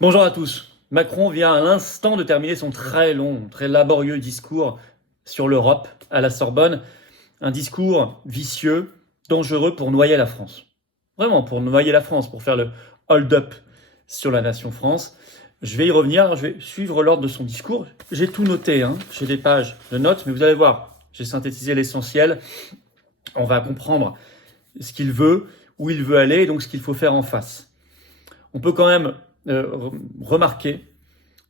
Bonjour à tous. Macron vient à l'instant de terminer son très long, très laborieux discours sur l'Europe à la Sorbonne. Un discours vicieux, dangereux pour noyer la France. Vraiment, pour noyer la France, pour faire le hold-up sur la nation France. Je vais y revenir, alors je vais suivre l'ordre de son discours. J'ai tout noté, j'ai des pages de notes, mais vous allez voir, j'ai synthétisé l'essentiel. On va comprendre ce qu'il veut, où il veut aller, et donc ce qu'il faut faire en face. On peut quand même remarquer,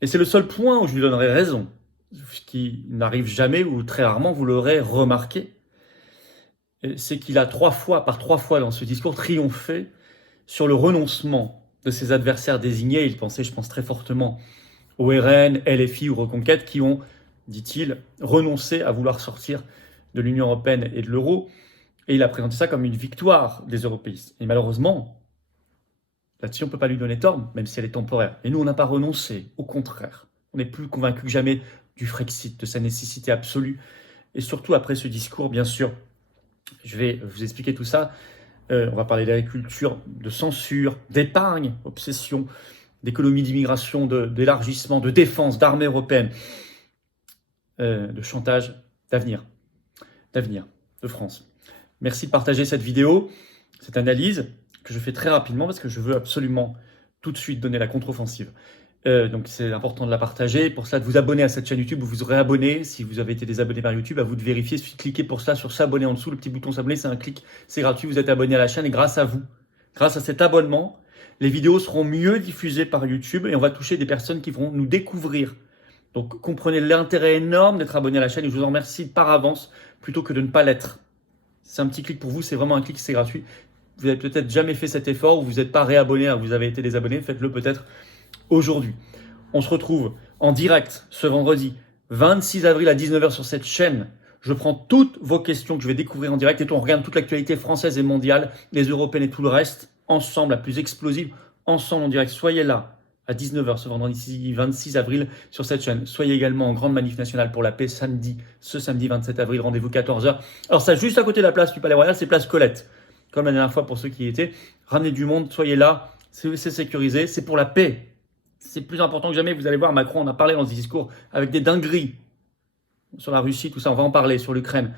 et c'est le seul point où je lui donnerai raison, ce qui n'arrive jamais ou très rarement, vous l'aurez remarqué, c'est qu'il a par trois fois dans ce discours triomphé sur le renoncement de ses adversaires désignés. Il pensait, je pense très fortement, au RN, LFI ou Reconquête, qui ont, dit-il, renoncé à vouloir sortir de l'Union européenne et de l'euro. Et il a présenté ça comme une victoire des européistes. Et malheureusement, là-dessus, on ne peut pas lui donner tort, même si elle est temporaire. Et nous, on n'a pas renoncé, au contraire. On est plus convaincus que jamais du Frexit, de sa nécessité absolue. Et surtout après ce discours, bien sûr, je vais vous expliquer tout ça. On va parler d'agriculture, de censure, d'épargne, obsession, d'économie d'immigration, d'élargissement, de défense, d'armée européenne, de chantage, d'avenir de France. Merci de partager cette vidéo, cette analyse que je fais très rapidement parce que je veux absolument tout de suite donner la contre-offensive. Donc c'est important de la partager. Pour cela, de vous abonner à cette chaîne YouTube, vous vous réabonnez. Si vous avez été désabonné par YouTube, à vous de vérifier. Il suffit de cliquer pour cela sur s'abonner en dessous. Le petit bouton s'abonner, c'est un clic, c'est gratuit. Vous êtes abonné à la chaîne et grâce à vous, grâce à cet abonnement, les vidéos seront mieux diffusées par YouTube et on va toucher des personnes qui vont nous découvrir. Donc comprenez l'intérêt énorme d'être abonné à la chaîne et je vous en remercie par avance plutôt que de ne pas l'être. C'est un petit clic pour vous, c'est vraiment un clic, c'est gratuit. Vous n'avez peut-être jamais fait cet effort ou vous n'êtes pas réabonné, vous avez été désabonné, faites-le peut-être aujourd'hui. On se retrouve en direct ce vendredi 26 avril à 19h sur cette chaîne. Je prends toutes vos questions que je vais découvrir en direct et on regarde toute l'actualité française et mondiale, les européennes et tout le reste, ensemble, la plus explosive, ensemble en direct. Soyez là à 19h ce vendredi 26 avril sur cette chaîne. Soyez également en grande manif nationale pour la paix ce samedi 27 avril, rendez-vous 14h. Alors ça, juste à côté de la place du Palais Royal, c'est place Colette. Comme la dernière fois pour ceux qui y étaient. Ramenez du monde, soyez là, c'est sécurisé, c'est pour la paix. C'est plus important que jamais, vous allez voir, Macron en a parlé dans ce discours avec des dingueries sur la Russie, tout ça, on va en parler, sur l'Ukraine.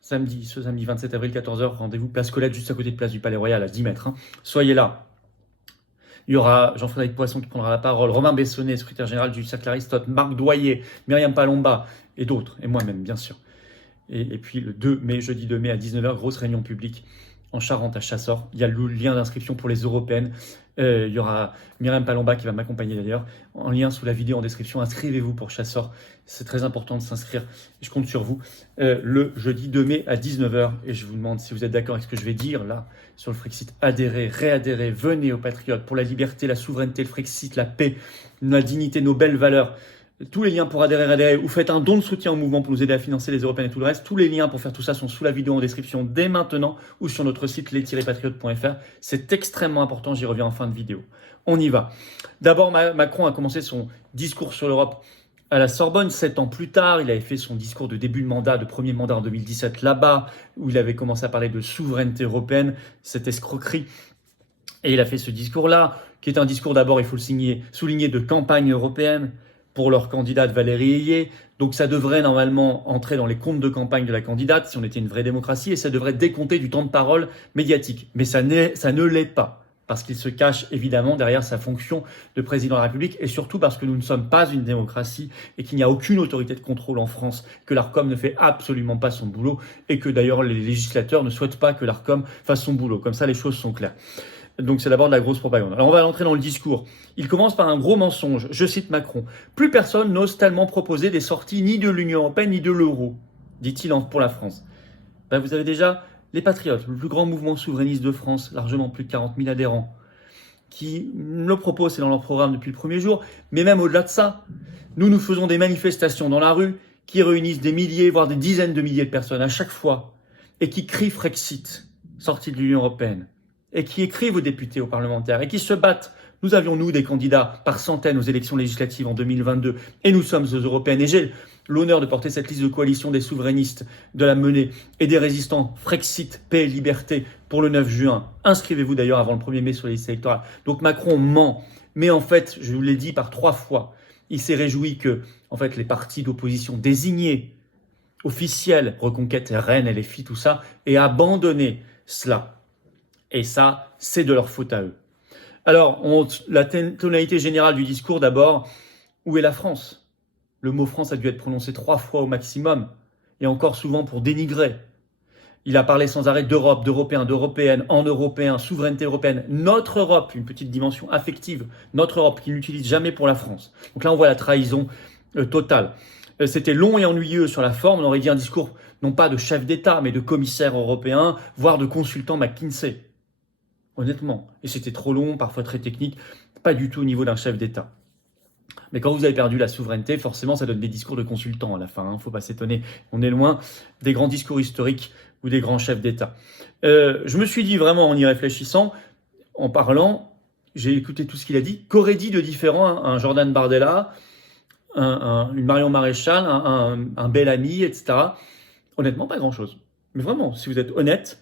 Ce samedi 27 avril, 14h, rendez-vous place Colette, juste à côté de place du Palais Royal, à 10 mètres. Soyez là. Il y aura Jean-Frédéric Poisson qui prendra la parole, Romain Bessonnet, secrétaire général du Cercle Aristote, Marc Doyer, Myriam Palomba et d'autres, et moi-même, bien sûr. Et puis le 2 mai, jeudi 2 mai à 19h, grosse réunion publique en Charente à Chassors. Il y a le lien d'inscription pour les européennes. Il y aura Myriam Palomba qui va m'accompagner d'ailleurs. En lien sous la vidéo en description, inscrivez-vous pour Chassors. C'est très important de s'inscrire. Je compte sur vous le jeudi 2 mai à 19h. Et je vous demande si vous êtes d'accord avec ce que je vais dire là sur le Frexit. Adhérez, réadhérez, venez aux patriotes pour la liberté, la souveraineté, le Frexit, la paix, la dignité, nos belles valeurs. Tous les liens pour adhérer, ou faites un don de soutien au mouvement pour nous aider à financer les européennes et tout le reste. Tous les liens pour faire tout ça sont sous la vidéo en description dès maintenant ou sur notre site les-patriotes.fr. C'est extrêmement important, j'y reviens en fin de vidéo. On y va. D'abord, Macron a commencé son discours sur l'Europe à la Sorbonne 7 ans plus tard. Il avait fait son discours de début de mandat, de premier mandat en 2017 là-bas, où il avait commencé à parler de souveraineté européenne, cette escroquerie. Et il a fait ce discours-là, qui est un discours d'abord, il faut le souligner, de campagne européenne, pour leur candidate Valérie Ayé. Donc ça devrait normalement entrer dans les comptes de campagne de la candidate si on était une vraie démocratie et ça devrait décompter du temps de parole médiatique. Mais ça ne l'est pas parce qu'il se cache évidemment derrière sa fonction de président de la République et surtout parce que nous ne sommes pas une démocratie et qu'il n'y a aucune autorité de contrôle en France, que l'Arcom ne fait absolument pas son boulot et que d'ailleurs les législateurs ne souhaitent pas que l'Arcom fasse son boulot. Comme ça, les choses sont claires. Donc c'est d'abord de la grosse propagande. Alors on va entrer dans le discours. Il commence par un gros mensonge. Je cite Macron. Plus personne n'ose tellement proposer des sorties ni de l'Union européenne ni de l'euro, dit-il pour la France. Ben, vous avez déjà les Patriotes, le plus grand mouvement souverainiste de France, largement plus de 40 000 adhérents, qui le proposent, c'est dans leur programme depuis le premier jour. Mais même au-delà de ça, nous faisons des manifestations dans la rue qui réunissent des milliers, voire des dizaines de milliers de personnes à chaque fois et qui crient Frexit, sortie de l'Union européenne, et qui écrivent aux députés, aux parlementaires, et qui se battent. Nous avions, nous, des candidats par centaines aux élections législatives en 2022, et nous sommes aux européennes. Et j'ai l'honneur de porter cette liste de coalition des souverainistes, de la Menée et des résistants Frexit, paix, liberté pour le 9 juin. Inscrivez-vous d'ailleurs avant le 1er mai sur les listes électorales. Donc Macron ment, Mais en fait, je vous l'ai dit par 3 fois, il s'est réjoui que en fait, les partis d'opposition désignés, officiels, Reconquête, Rennes, LFI, tout ça, aient abandonné cela. Et ça, c'est de leur faute à eux. Alors, la tonalité générale du discours, d'abord, où est la France? Le mot France a dû être prononcé 3 fois au maximum, et encore souvent pour dénigrer. Il a parlé sans arrêt d'Europe, d'Européens, d'Européennes, en Européen, souveraineté européenne, notre Europe, une petite dimension affective, notre Europe qu'il n'utilise jamais pour la France. Donc là, on voit la trahison totale. C'était long et ennuyeux sur la forme, on aurait dit un discours non pas de chef d'État, mais de commissaire européen, voire de consultant McKinsey. Honnêtement. Et c'était trop long, parfois très technique, pas du tout au niveau d'un chef d'État. Mais quand vous avez perdu la souveraineté, forcément, ça donne des discours de consultants à la fin. Faut pas s'étonner. On est loin des grands discours historiques ou des grands chefs d'État. Je me suis dit vraiment en y réfléchissant, en parlant, j'ai écouté tout ce qu'il a dit. Qu'aurait dit de différent un Jordan Bardella, une Marion Maréchal, un Bellamy, etc. Honnêtement, pas grand-chose. Mais vraiment, si vous êtes honnête,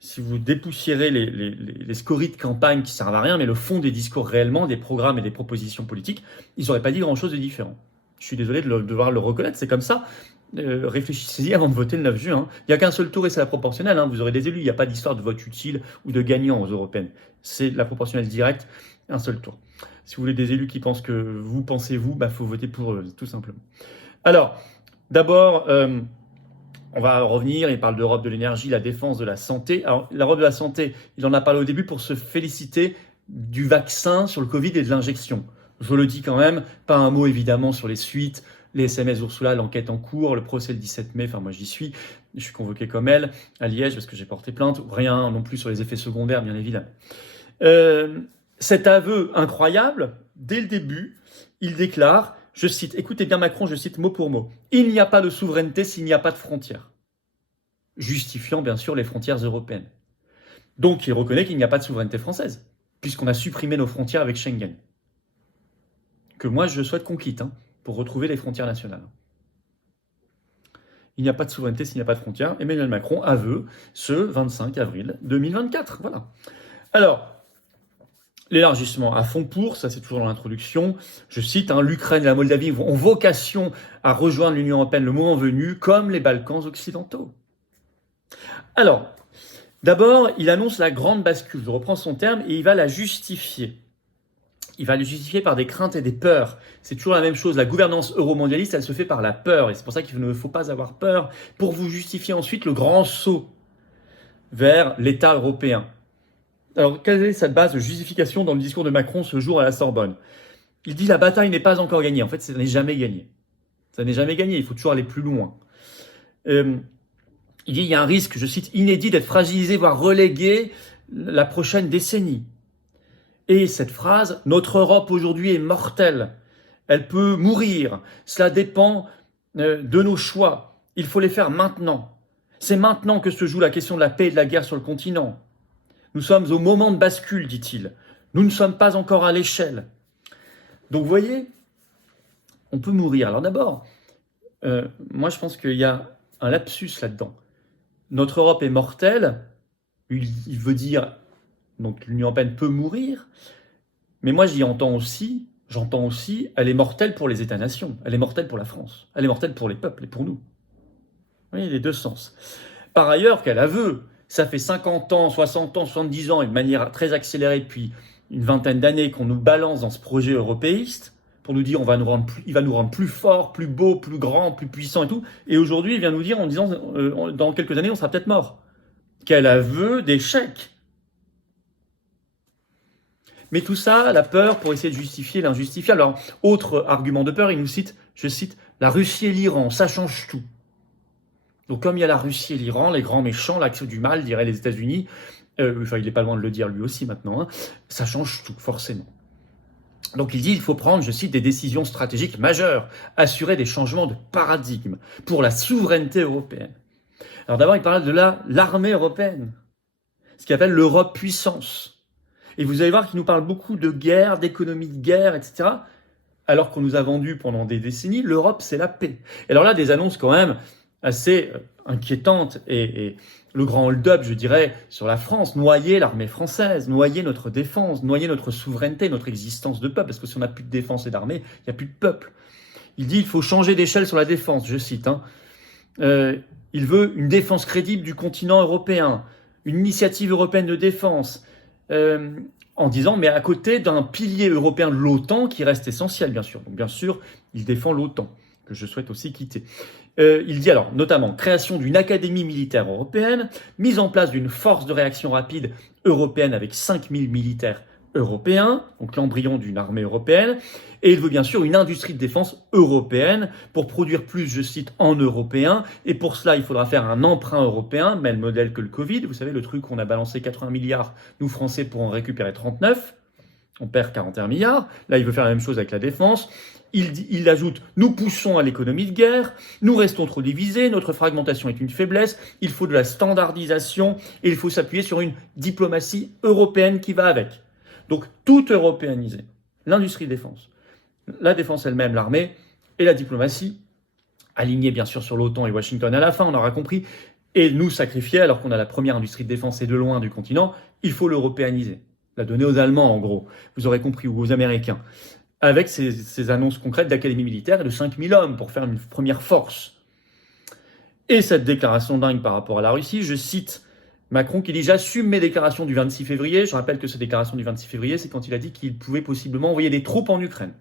si vous dépoussiérez les scories de campagne qui servent à rien, mais le fond des discours réellement, des programmes et des propositions politiques, ils n'auraient pas dit grand-chose de différent. Je suis désolé de devoir le reconnaître, c'est comme ça. Réfléchissez-y avant de voter le 9 juin. Il n'y a qu'un seul tour et c'est la proportionnelle. Vous aurez des élus, il n'y a pas d'histoire de vote utile ou de gagnant aux européennes. C'est la proportionnelle directe, un seul tour. Si vous voulez des élus qui pensent que vous pensez vous, faut voter pour eux, tout simplement. Alors, d'abord, on va revenir, il parle d'Europe de l'énergie, la défense de la santé. Alors, l'Europe de la santé, il en a parlé au début pour se féliciter du vaccin sur le Covid et de l'injection. Je le dis quand même, pas un mot évidemment sur les suites, les SMS Ursula, l'enquête en cours, le procès le 17 mai, moi j'y suis, je suis convoqué comme elle à Liège parce que j'ai porté plainte, rien non plus sur les effets secondaires bien évidemment. Cet aveu incroyable, dès le début, il déclare, je cite, écoutez bien Macron, je cite mot pour mot, « Il n'y a pas de souveraineté s'il n'y a pas de frontières », justifiant bien sûr les frontières européennes. Donc il reconnaît qu'il n'y a pas de souveraineté française, puisqu'on a supprimé nos frontières avec Schengen. Que moi je souhaite qu'on quitte, pour retrouver les frontières nationales. Il n'y a pas de souveraineté s'il n'y a pas de frontières. Emmanuel Macron aveu ce 25 avril 2024. Voilà. Alors, l'élargissement à fond pour, ça c'est toujours dans l'introduction, je cite, l'Ukraine et la Moldavie ont vocation à rejoindre l'Union européenne le moment venu, comme les Balkans occidentaux. Alors, d'abord, il annonce la grande bascule, je reprends son terme, et il va la justifier. Il va le justifier par des craintes et des peurs. C'est toujours la même chose. La gouvernance euromondialiste, elle se fait par la peur. Et c'est pour ça qu'il ne faut pas avoir peur pour vous justifier ensuite le grand saut vers l'État européen. Alors, quelle est cette base de justification dans le discours de Macron ce jour à la Sorbonne? Il dit la bataille n'est pas encore gagnée. En fait, ça n'est jamais gagné. Ça n'est jamais gagné. Il faut toujours aller plus loin. Il dit il y a un risque, je cite, inédit d'être fragilisé, voire relégué la prochaine décennie. Et cette phrase, notre Europe aujourd'hui est mortelle, elle peut mourir, cela dépend de nos choix, il faut les faire maintenant. C'est maintenant que se joue la question de la paix et de la guerre sur le continent. Nous sommes au moment de bascule, dit-il. Nous ne sommes pas encore à l'échelle. Donc vous voyez, on peut mourir. Alors d'abord, moi je pense qu'il y a un lapsus là-dedans. Notre Europe est mortelle, il veut dire... Donc l'Union européenne peut mourir, mais moi j'entends aussi, elle est mortelle pour les États-nations, elle est mortelle pour la France, elle est mortelle pour les peuples et pour nous. Oui, il y a les deux sens. Par ailleurs, qu'elle aveu, ça fait 50 ans, 60 ans, 70 ans, et de manière très accélérée depuis une vingtaine d'années qu'on nous balance dans ce projet européiste, pour nous dire il va nous rendre plus forts, plus beaux, plus grands, plus puissants et tout, et aujourd'hui il vient nous dire en disant dans quelques années on sera peut-être mort. Quel aveu d'échec! Mais tout ça, la peur pour essayer de justifier l'injustifiable. Alors, autre argument de peur, il nous cite, je cite, la Russie et l'Iran, ça change tout. Donc comme il y a la Russie et l'Iran, les grands méchants, l'axe du mal, diraient les États-Unis, il n'est pas loin de le dire lui aussi maintenant, ça change tout, forcément. Donc il dit, il faut prendre, je cite, des décisions stratégiques majeures, assurer des changements de paradigme pour la souveraineté européenne. Alors d'abord, il parle de l'armée européenne, ce qu'il appelle l'Europe puissance. Et vous allez voir qu'il nous parle beaucoup de guerre, d'économie de guerre, etc. Alors qu'on nous a vendu pendant des décennies, l'Europe, c'est la paix. Et alors là, des annonces quand même assez inquiétante et le grand hold-up, je dirais, sur la France, noyer l'armée française, noyer notre défense, noyer notre souveraineté, notre existence de peuple, parce que si on n'a plus de défense et d'armée, il n'y a plus de peuple. Il dit il faut changer d'échelle sur la défense, je cite. Il veut une défense crédible du continent européen, une initiative européenne de défense, en disant mais à côté d'un pilier européen de l'OTAN qui reste essentiel, bien sûr. Donc bien sûr, il défend l'OTAN, que je souhaite aussi quitter. Il dit alors notamment création d'une académie militaire européenne, mise en place d'une force de réaction rapide européenne avec 5000 militaires européens, donc l'embryon d'une armée européenne, et il veut bien sûr une industrie de défense européenne pour produire plus, je cite, en européen, et pour cela il faudra faire un emprunt européen, même modèle que le Covid, vous savez le truc qu'on a balancé 80 milliards, nous Français pour en récupérer 39, on perd 41 milliards, là il veut faire la même chose avec la défense. Il ajoute « Nous poussons à l'économie de guerre, nous restons trop divisés, notre fragmentation est une faiblesse, il faut de la standardisation et il faut s'appuyer sur une diplomatie européenne qui va avec. » Donc tout européaniser, l'industrie de défense, la défense elle-même, l'armée et la diplomatie, alignée bien sûr sur l'OTAN et Washington à la fin, on aura compris, et nous sacrifier alors qu'on a la première industrie de défense et de loin du continent, il faut l'européaniser. La donner aux Allemands en gros, vous aurez compris, ou aux Américains. Avec ces annonces concrètes d'académie militaire et de 5000 hommes pour faire une première force. Et cette déclaration dingue par rapport à la Russie, je cite Macron qui dit « J'assume mes déclarations du 26 février ». Je rappelle que cette déclaration du 26 février, c'est quand il a dit qu'il pouvait possiblement envoyer des troupes en Ukraine.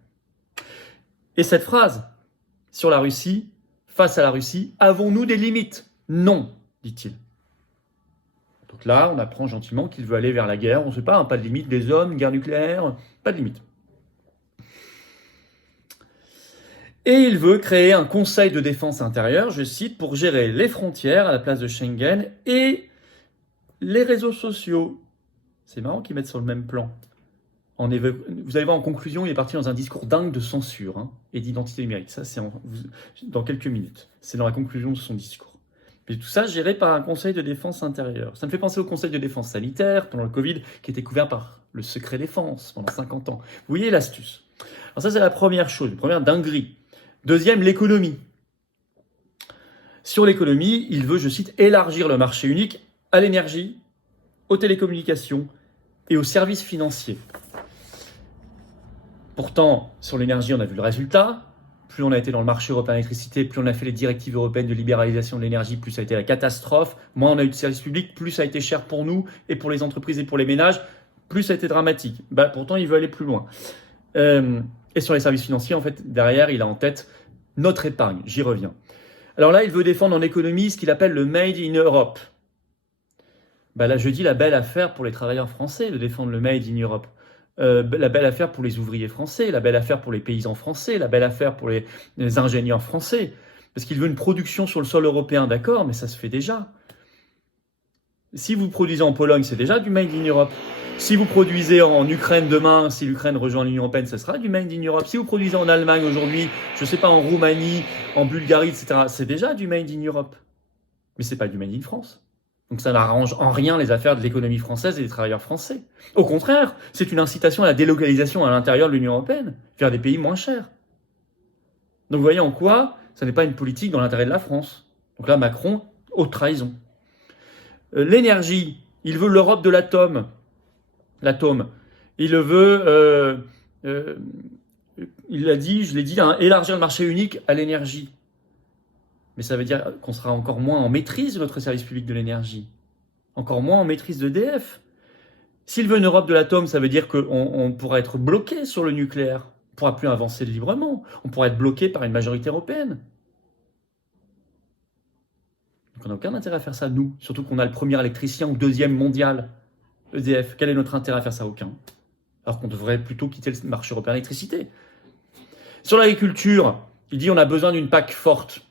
Et cette phrase sur la Russie, face à la Russie, avons-nous des limites ? Non, dit-il. Donc là, on apprend gentiment qu'il veut aller vers la guerre. On ne sait pas, pas de limite des hommes, guerre nucléaire, pas de limite. Et il veut créer un conseil de défense intérieure, je cite, pour gérer les frontières à la place de Schengen et les réseaux sociaux. C'est marrant qu'ils mettent sur le même plan. Vous allez voir en conclusion, il est parti dans un discours dingue de censure et d'identité numérique. Ça, c'est dans quelques minutes. C'est dans la conclusion de son discours. Mais tout ça géré par un conseil de défense intérieure. Ça me fait penser au conseil de défense sanitaire pendant le Covid, qui était couvert par le secret défense pendant 50 ans. Vous voyez l'astuce. Alors ça, c'est la première chose, la première dinguerie. Deuxième, l'économie. Sur l'économie, il veut, je cite, élargir le marché unique à l'énergie, aux télécommunications et aux services financiers. Pourtant, sur l'énergie, on a vu le résultat. Plus on a été dans le marché européen de l'électricité, plus on a fait les directives européennes de libéralisation de l'énergie, plus ça a été la catastrophe. Moins on a eu de services publics, plus ça a été cher pour nous et pour les entreprises et pour les ménages, plus ça a été dramatique. Pourtant, il veut aller plus loin. Et sur les services financiers, en fait, derrière, il a en tête notre épargne. J'y reviens. Alors là, il veut défendre en économie ce qu'il appelle le Made in Europe. Là, je dis la belle affaire pour les travailleurs français de défendre le Made in Europe. La belle affaire pour les ouvriers français, la belle affaire pour les paysans français, la belle affaire pour les ingénieurs français. Parce qu'il veut une production sur le sol européen, d'accord, mais ça se fait déjà. Si vous produisez en Pologne, c'est déjà du Made in Europe. Si vous produisez en Ukraine demain, si l'Ukraine rejoint l'Union européenne, ce sera du Made in Europe. Si vous produisez en Allemagne aujourd'hui, je ne sais pas, en Roumanie, en Bulgarie, etc., c'est déjà du Made in Europe. Mais ce n'est pas du Made in France. Donc ça n'arrange en rien les affaires de l'économie française et des travailleurs français. Au contraire, c'est une incitation à la délocalisation à l'intérieur de l'Union européenne, vers des pays moins chers. Donc vous voyez en quoi ça n'est pas une politique dans l'intérêt de la France. Donc là, Macron, haute trahison. L'énergie, il veut l'Europe de l'atome. Il le veut, il l'a dit, je l'ai dit, élargir le marché unique à l'énergie. Mais ça veut dire qu'on sera encore moins en maîtrise de notre service public de l'énergie, encore moins en maîtrise d'EDF. S'il veut une Europe de l'atome, ça veut dire qu'on pourra être bloqué sur le nucléaire, on ne pourra plus avancer librement, on pourra être bloqué par une majorité européenne. Donc on n'a aucun intérêt à faire ça, nous, surtout qu'on a le premier électricien ou deuxième mondial. EDF, quel est notre intérêt à faire ça? Aucun. Alors qu'on devrait plutôt quitter le marché européen de l'électricité. Sur l'agriculture, il dit on a besoin d'une PAC forte.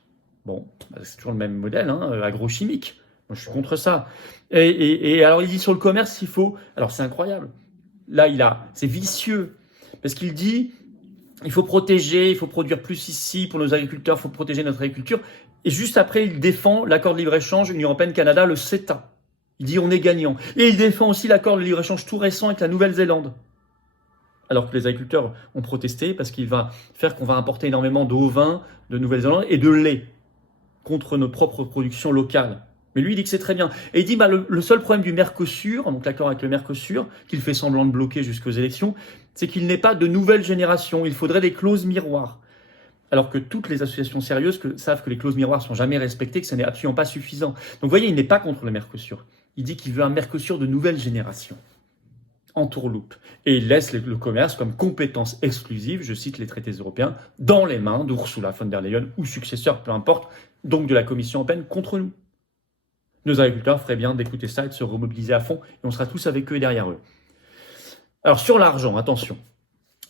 Bon, c'est toujours le même modèle, agrochimique. Moi, je suis contre ça. Et alors, il dit sur le commerce, il faut... Alors, c'est incroyable. Là, c'est vicieux. Parce qu'il dit, il faut protéger, il faut produire plus ici pour nos agriculteurs, il faut protéger notre agriculture. Et juste après, il défend l'accord de libre-échange Union européenne-Canada, le CETA. Il dit on est gagnant. Et il défend aussi l'accord de libre-échange tout récent avec la Nouvelle-Zélande. Alors que les agriculteurs ont protesté parce qu'il va faire qu'on va importer énormément d'ovins de Nouvelle-Zélande et de lait. contre nos propres productions locales. Mais lui, il dit que c'est très bien. Et il dit, le seul problème du Mercosur, donc l'accord avec le Mercosur, qu'il fait semblant de bloquer jusqu'aux élections, c'est qu'il n'est pas de nouvelle génération. Il faudrait des clauses miroirs. Alors que toutes les associations sérieuses savent que les clauses miroirs ne sont jamais respectées, que ce n'est absolument pas suffisant. Donc vous voyez, il n'est pas contre le Mercosur. Il dit qu'il veut un Mercosur de nouvelle génération, en tourloupe. Et il laisse le commerce comme compétence exclusive, je cite les traités européens, dans les mains d'Ursula von der Leyen ou successeur, peu importe, donc de la Commission européenne contre nous. Nos agriculteurs feraient bien d'écouter ça et de se remobiliser à fond, et on sera tous avec eux et derrière eux. Alors sur l'argent, attention.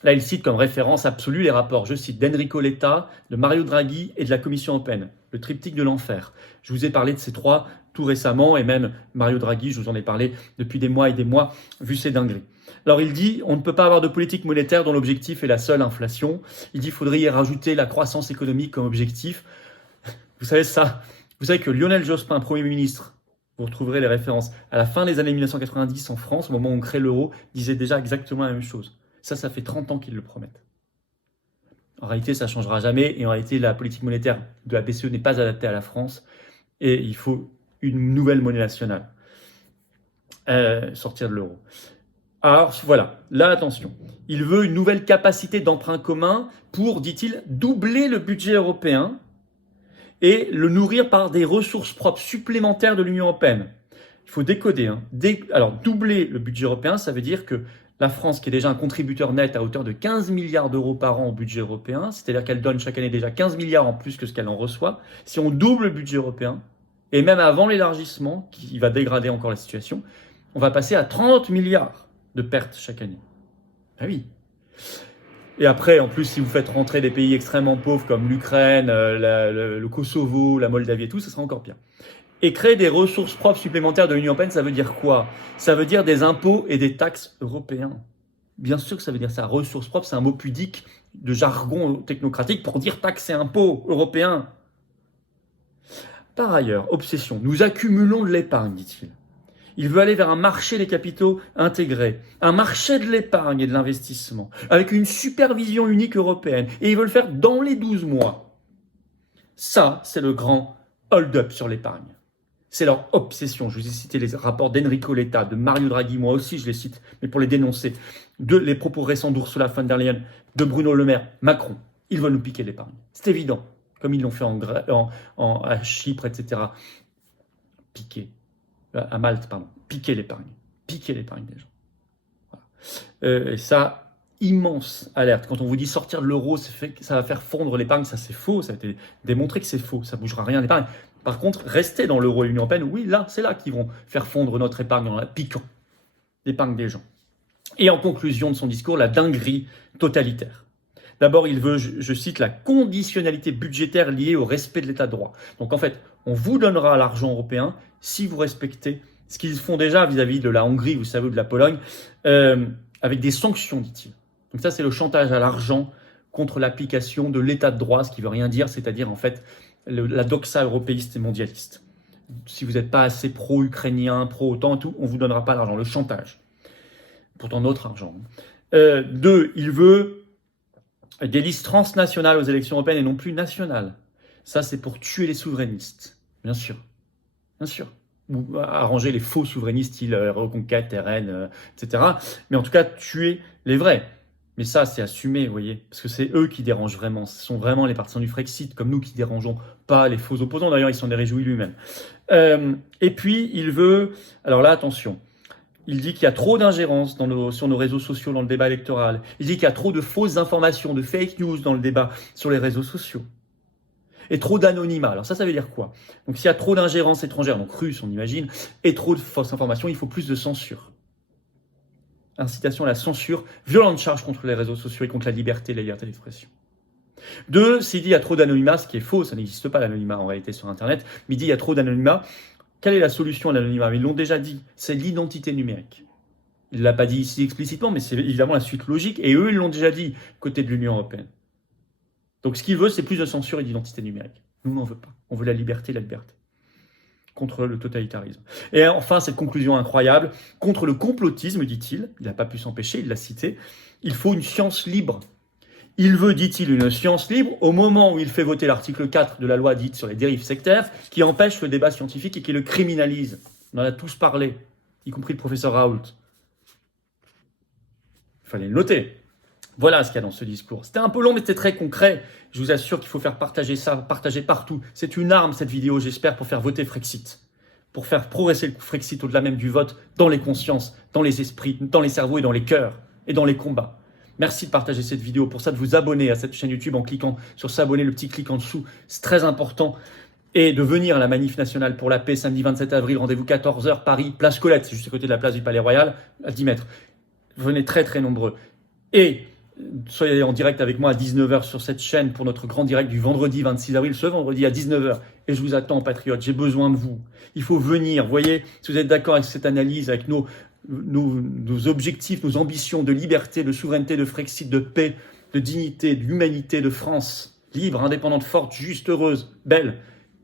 Là, il cite comme référence absolue les rapports, je cite, d'Enrico Letta, de Mario Draghi et de la Commission européenne, le triptyque de l'enfer. Je vous ai parlé de ces trois tout récemment, et même Mario Draghi, je vous en ai parlé depuis des mois et des mois, vu ces dingueries. Alors il dit, on ne peut pas avoir de politique monétaire dont l'objectif est la seule inflation. Il dit, il faudrait y rajouter la croissance économique comme objectif. Vous savez ça, vous savez que Lionel Jospin, Premier ministre, vous retrouverez les références, à la fin des années 1990 en France, au moment où on crée l'euro, disait déjà exactement la même chose. Ça fait 30 ans qu'ils le promettent. En réalité, ça ne changera jamais. Et en réalité, la politique monétaire de la BCE n'est pas adaptée à la France. Et il faut une nouvelle monnaie nationale. Sortir de l'euro. Alors voilà, là attention. Il veut une nouvelle capacité d'emprunt commun pour, dit-il, doubler le budget européen et le nourrir par des ressources propres supplémentaires de l'Union européenne. Il faut décoder. Alors, doubler le budget européen, ça veut dire que la France, qui est déjà un contributeur net à hauteur de 15 milliards d'euros par an au budget européen, c'est-à-dire qu'elle donne chaque année déjà 15 milliards en plus que ce qu'elle en reçoit, si on double le budget européen, et même avant l'élargissement, qui va dégrader encore la situation, on va passer à 30 milliards de pertes chaque année. Ah oui. Et après, en plus, si vous faites rentrer des pays extrêmement pauvres comme l'Ukraine, le Kosovo, la Moldavie et tout, ça sera encore pire. Et créer des ressources propres supplémentaires de l'Union européenne, ça veut dire quoi? Ça veut dire des impôts et des taxes européens. Bien sûr que ça veut dire ça. Ressources propres, c'est un mot pudique de jargon technocratique pour dire taxes et impôts européens. Par ailleurs, obsession, nous accumulons de l'épargne, dit-il. Il veut aller vers un marché des capitaux intégré, un marché de l'épargne et de l'investissement, avec une supervision unique européenne. Et il veut le faire dans les 12 mois. Ça, c'est le grand hold-up sur l'épargne. C'est leur obsession. Je vous ai cité les rapports d'Enrico Letta, de Mario Draghi, moi aussi je les cite, mais pour les dénoncer, les propos récents d'Ursula von der Leyen, de Bruno Le Maire, Macron. Ils veulent nous piquer l'épargne. C'est évident, comme ils l'ont fait à Chypre, etc. Piquer. À Malte, pardon. Piquer l'épargne. Piquer l'épargne des gens. Voilà. Et ça, immense alerte. Quand on vous dit sortir de l'euro, ça va faire fondre l'épargne, ça c'est faux. Ça a été démontré que c'est faux. Ça ne bougera rien l'épargne. Par contre, rester dans l'euro et l'Union européenne, oui, là, c'est là qu'ils vont faire fondre notre épargne en la piquant l'épargne des gens. Et en conclusion de son discours, la dinguerie totalitaire. D'abord, il veut, je cite, la conditionnalité budgétaire liée au respect de l'état de droit. Donc en fait, on vous donnera l'argent européen si vous respectez ce qu'ils font déjà vis-à-vis de la Hongrie, vous savez, ou de la Pologne, avec des sanctions, dit-il. Donc ça, c'est le chantage à l'argent contre l'application de l'état de droit, ce qui ne veut rien dire, c'est-à-dire en fait la doxa européiste et mondialiste. Si vous n'êtes pas assez pro-ukrainien, pro-OTAN et tout, on ne vous donnera pas l'argent, le chantage. Pourtant, notre argent. 2, il veut des listes transnationales aux élections européennes et non plus nationales. Ça, c'est pour tuer les souverainistes, bien sûr. Bien sûr. Ou arranger les faux souverainistes, style Reconquête, RN, etc. Mais en tout cas, tuer les vrais. Mais ça, c'est assumé, vous voyez, parce que c'est eux qui dérangent vraiment. Ce sont vraiment les partisans du Frexit, comme nous, qui dérangeons pas les faux opposants. D'ailleurs, ils s'en est réjouis lui-même. Et puis, il veut... Alors là, attention. Il dit qu'il y a trop d'ingérence sur nos réseaux sociaux dans le débat électoral. Il dit qu'il y a trop de fausses informations, de fake news dans le débat sur les réseaux sociaux. Et trop d'anonymat. Alors ça veut dire quoi? Donc s'il y a trop d'ingérence étrangère, donc russe, on imagine, et trop de fausses informations, il faut plus de censure. Incitation à la censure, violente charge contre les réseaux sociaux et contre la liberté d'expression. 2, s'il dit qu'il y a trop d'anonymat, ce qui est faux, ça n'existe pas l'anonymat en réalité sur Internet, mais il dit qu'il y a trop d'anonymat. Quelle est la solution à l'anonymat? Ils l'ont déjà dit, c'est l'identité numérique. Il ne l'a pas dit ici explicitement, mais c'est évidemment la suite logique, et eux, ils l'ont déjà dit, côté de l'Union européenne. Donc ce qu'il veut, c'est plus de censure et d'identité numérique. Nous, on n'en veut pas. On veut la liberté contre le totalitarisme. Et enfin, cette conclusion incroyable, contre le complotisme, dit-il, il n'a pas pu s'empêcher, il l'a cité, il faut une science libre. Il veut, dit-il, une science libre au moment où il fait voter l'article 4 de la loi dite sur les dérives sectaires qui empêche le débat scientifique et qui le criminalise. On en a tous parlé, y compris le professeur Raoult. Il fallait le noter. Voilà ce qu'il y a dans ce discours. C'était un peu long, mais c'était très concret. Je vous assure qu'il faut faire partager ça, partager partout. C'est une arme, cette vidéo, j'espère, pour faire voter Frexit. Pour faire progresser le Frexit au-delà même du vote, dans les consciences, dans les esprits, dans les cerveaux et dans les cœurs, et dans les combats. Merci de partager cette vidéo. Pour ça, de vous abonner à cette chaîne YouTube en cliquant sur s'abonner, le petit clic en dessous. C'est très important. Et de venir à la manif nationale pour la paix, samedi 27 avril, rendez-vous 14h, Paris, place Colette, c'est juste à côté de la place du Palais Royal, à 10 mètres. Venez très très nombreux. Et soyez en direct avec moi à 19h sur cette chaîne pour notre grand direct du vendredi 26 avril, ce vendredi à 19h. Et je vous attends, patriotes, j'ai besoin de vous. Il faut venir, voyez, si vous êtes d'accord avec cette analyse, avec nos objectifs, nos ambitions de liberté, de souveraineté, de Frexit, de paix, de dignité, d'humanité, de France, libre, indépendante, forte, juste, heureuse, belle.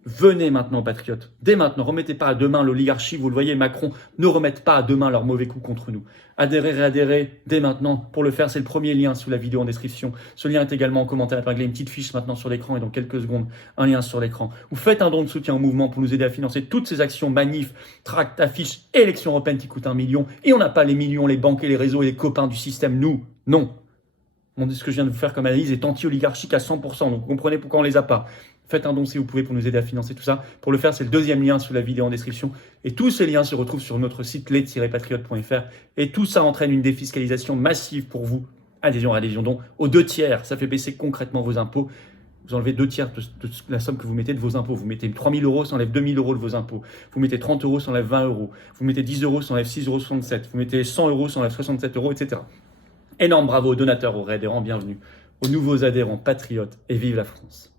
Venez maintenant, patriotes. Dès maintenant, remettez pas à demain l'oligarchie. Vous le voyez, Macron ne remette pas à demain leurs mauvais coups contre nous. Adhérez, réadhérez dès maintenant. Pour le faire, c'est le premier lien sous la vidéo en description. Ce lien est également en commentaire épinglé. Une petite fiche maintenant sur l'écran et dans quelques secondes, un lien sur l'écran. Vous faites un don de soutien au mouvement pour nous aider à financer toutes ces actions, manifs, tracts, affiches, élections européennes qui coûtent 1 million. Et on n'a pas les millions, les banques et les réseaux et les copains du système. Nous, non. Ce que je viens de vous faire comme analyse est anti-oligarchique à 100%. Donc vous comprenez pourquoi on les a pas. Faites un don si vous pouvez pour nous aider à financer tout ça. Pour le faire, c'est le deuxième lien sous la vidéo en description. Et tous ces liens se retrouvent sur notre site les-patriotes.fr. Et tout ça entraîne une défiscalisation massive pour vous. Adhésion, don. Aux 2/3, ça fait baisser concrètement vos impôts. Vous enlevez 2/3 de la somme que vous mettez de vos impôts. Vous mettez 3 000 €, ça enlève 2 000 € de vos impôts. Vous mettez 30 €, ça enlève 20 €. Vous mettez 10 €, ça enlève 6,67 €. Vous mettez 100 €, ça enlève 67 €, etc. Énorme bravo aux donateurs, aux réadhérents, bienvenue. Aux nouveaux adhérents patriotes et vive la France.